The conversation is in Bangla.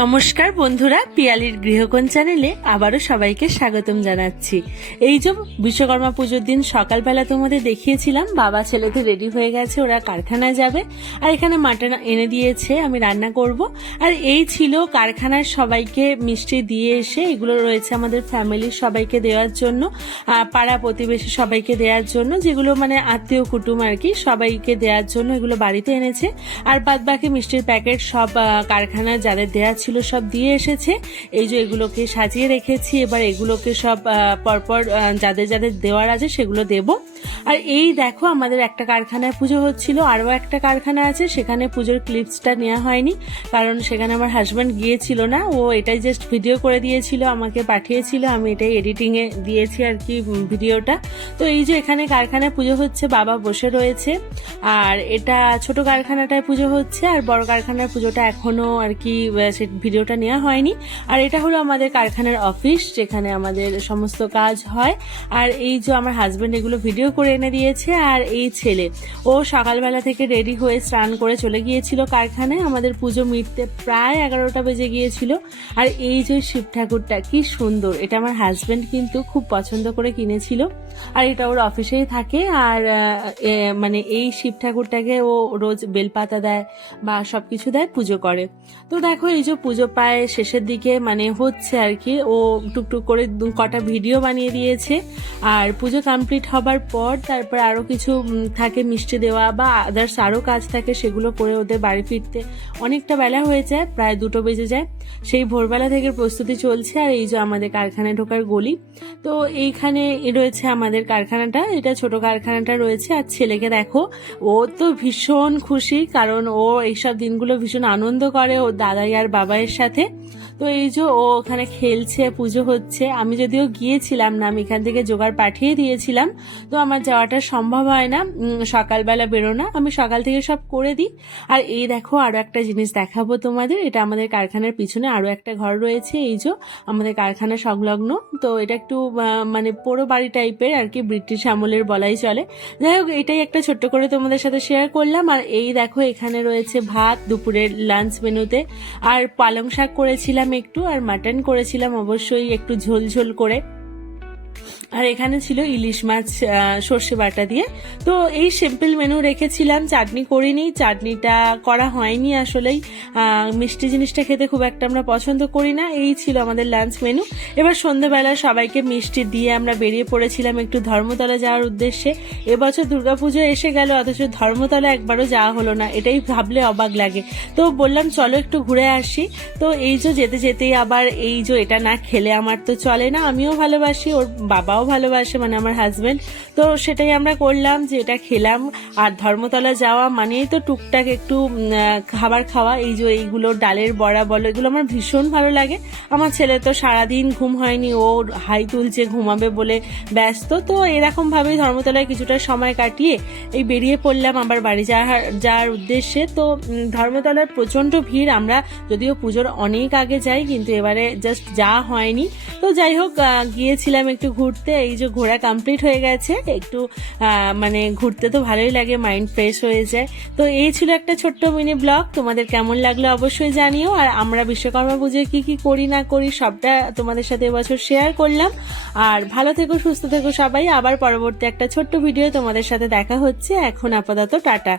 নমস্কার বন্ধুরা পিয়ালির গৃহকোণ চ্যানেলে আবারও সবাইকে স্বাগতম জানাচ্ছি। এই যে বিশ্বকর্মা পুজোর দিন সকালবেলা তোমাদের দেখিয়েছিলাম বাবা ছেলেদের রেডি হয়ে গেছে ওরা কারখানায় যাবে। আর এখানে মাটন এনে দিয়েছে আমি রান্না করব। আর এই ছিল কারখানার সবাইকে মিষ্টি দিয়ে এসে এগুলো রয়েছে আমাদের ফ্যামিলির সবাইকে দেওয়ার জন্য পাড়া প্রতিবেশী সবাইকে দেওয়ার জন্য যেগুলো মানে আত্মীয় কুটুম আর কি সবাইকে দেওয়ার জন্য এগুলো বাড়িতে এনেছে। আর বাদ বাকি মিষ্টির প্যাকেট সব আহ, কারখানার যাদের দেওয়া ছিল সব দিয়ে এসেছে। এই যে এগুলোকে সাজিয়ে রেখেছি এবার এগুলোকে সব পরপর যাদের যাদের দেওয়ার আছে সেগুলো দেব। আর এই দেখো আমাদের একটা কারখানায় পুজো হচ্ছিল আরও একটা কারখানা আছে সেখানে পুজোর ক্লিপসটা নেওয়া হয়নি কারণ সেখানে আমার হাজব্যান্ড গিয়েছিল না। ও এটাই জাস্ট ভিডিও করে দিয়েছিল আমাকে পাঠিয়েছিল আমি এটাই এডিটিংয়ে দিয়েছি আর কি ভিডিওটা তো এই যে এখানে কারখানায় পুজো হচ্ছে বাবা বসে রয়েছে। আর এটা ছোট কারখানাটায় পুজো হচ্ছে আর বড় কারখানার পুজোটা এখনও আর কি আহ, সে ভিডিওটা নেওয়া হয়নি। আর এটা হলো আমাদের কারখানার অফিস, যেখানে আমাদের সমস্ত কাজ হয়। আর এই যে আমার হাজবেন্ড এগুলো ভিডিও করে এনে দিয়েছে, আর এই ছেলে, ও সকালবেলা থেকে রেডি হয়ে স্নান করে চলে গিয়েছিল কারখানায়। আমাদের পুজো মিটতে প্রায় এগারোটা বেজে গিয়েছিল। আর এই যে শিব ঠাকুরটা, কি সুন্দর! এটা আমার হাজবেন্ড কিন্তু খুব পছন্দ করে কিনেছিল। আর এটা ওর অফিসেই থাকে। আর মানে এই শিব ঠাকুরটাকে ও রোজ বেলপাতা দেয় বা সবকিছু দেয়, পুজো করে। তো দেখো, এই যে পুজো প্রায় শেষের দিকে মানে হচ্ছে আর কি। ও টুকটুক করে কটা ভিডিও বানিয়ে দিয়েছে। আর পুজো কমপ্লিট হবার পর তারপর আরও কিছু থাকে মিষ্টি দেওয়া বা আদার্স আরও কাজ থাকে সেগুলো করে ওদের বাড়ি ফিরতে অনেকটা বেলা হয়ে যায়, প্রায় দুটো বেজে যায়। সেই ভোরবেলা থেকে প্রস্তুতি চলছে আর এই যে আমাদের কারখানায় ঢোকার গলি। তো এইখানে রয়েছে আমাদের কারখানাটা, এটা ছোট কারখানাটা রয়েছে। আর ছেলেকে দেখো, ও তো ভীষণ খুশি কারণ ও এইসব দিনগুলো ভীষণ আনন্দ করে। ও দাদাই আর বাবাইয়ের সাথে। তো এই যে ও ওখানে খেলছে, পুজো হচ্ছে। আমি যদিও গিয়েছিলাম না, আমি এখান থেকে জোগাড় পাঠিয়ে দিয়েছিলাম। তো আমার যাওয়াটা সম্ভব হয় না। সকালবেলা বেরোনা। আমি সকাল থেকে সব করে দিই। আর এই দেখো আরও একটা জিনিস দেখাবো তোমাদের। এটা আমাদের কারখানার পিছনে আরও একটা ঘর রয়েছে। এই যে আমাদের কারখানা সংলগ্ন। তো এটা একটু মানে পোড়ো বাড়ি টাইপের আর কি, ব্রিটিশ আমলের বলাই চলে। যাই হোক, এটাই একটা ছোট্ট করে তোমাদের সাথে শেয়ার করলাম। আর এই দেখো, এখানে রয়েছে ভাত, দুপুরের লাঞ্চ মেনুতে আর পালং শাক করেছিলাম একটু, আর মাটন করেছিলাম অবশ্যই একটু ঝোল ঝোল করে। আর এখানে ছিল ইলিশ মাছ সর্ষে বাটা দিয়ে। তো এই সিম্পল মেনু রেখেছিলাম, চাটনি করিনি, চাটনিটা করা হয়নি আসলেই। মিষ্টি জিনিসটা খেতে খুব একটা আমরা পছন্দ করি না, এই ছিল আমাদের লাঞ্চ মেনু এবার সন্ধ্যাবেলা সবাইকে মিষ্টি দিয়ে আমরা বেরিয়ে পড়েছিলাম একটু ধর্মতলা যাওয়ার উদ্দেশ্যে। এবছর দুর্গাপুজো এসে গেল, অথচ ধর্মতলা একবারও যাওয়া হলো না, এটাই ভাবলে অবাক লাগে। তো বললাম, চলো একটু ঘুরে আসি। তো এই যে যেতে যেতেই আবার এই যে এটা না খেলে আমার তো চলে না, আমিও ভালোবাসি, ওর বাবাও ভালোবাসে মানে আমার হাজব্যান্ড তো সেটাই আমরা করলাম যে এটা খেলাম। আর ধর্মতলা যাওয়া মানেই তো টুকটাক একটু খাবার খাওয়া। এই যে এইগুলো ডালের বড়া বলো, এগুলো আমার ভীষণ ভালো লাগে। আমার ছেলে তো সারাদিন ঘুম হয়নি, ও হাই তুলছে, ঘুমাবে বলে ব্যস্ত। তো এরকম ভাবেই ধর্মতলায় কিছুটা সময় কাটিয়ে এই বেরিয়ে পড়লাম আবার বাড়ি যাওয়ার যাওয়ার উদ্দেশ্যে। তো ধর্মতলার প্রচণ্ড ভিড়। আমরা যদিও পুজোর অনেক আগে যাই, কিন্তু এবারে জাস্ট যাওয়া হয়নি। তো যাই হোক গিয়েছিলাম একটু ঘুরতে। এই যে ঘোরা কমপ্লিট হয়ে গেছে, একটু মানে ঘুরতে তো ভালোই লাগে মাইন্ড ফ্রেশ হয়ে যায়। তো এই ছিল একটা ছোট্ট মিনি ব্লগ তোমাদের কেমন লাগল অবশ্যই জানিও, আর আমরা বিশ্বকর্মা পুজোয় কি কি করি না করি সবটা তোমাদের সাথে এবছর শেয়ার করলাম। আর ভালো থেকো, সুস্থ থেকো সবাই, আবার পরবর্তী একটা ছোট্ট ভিডিও তোমাদের সাথে দেখা হচ্ছে। এখন আপাতত টাটা।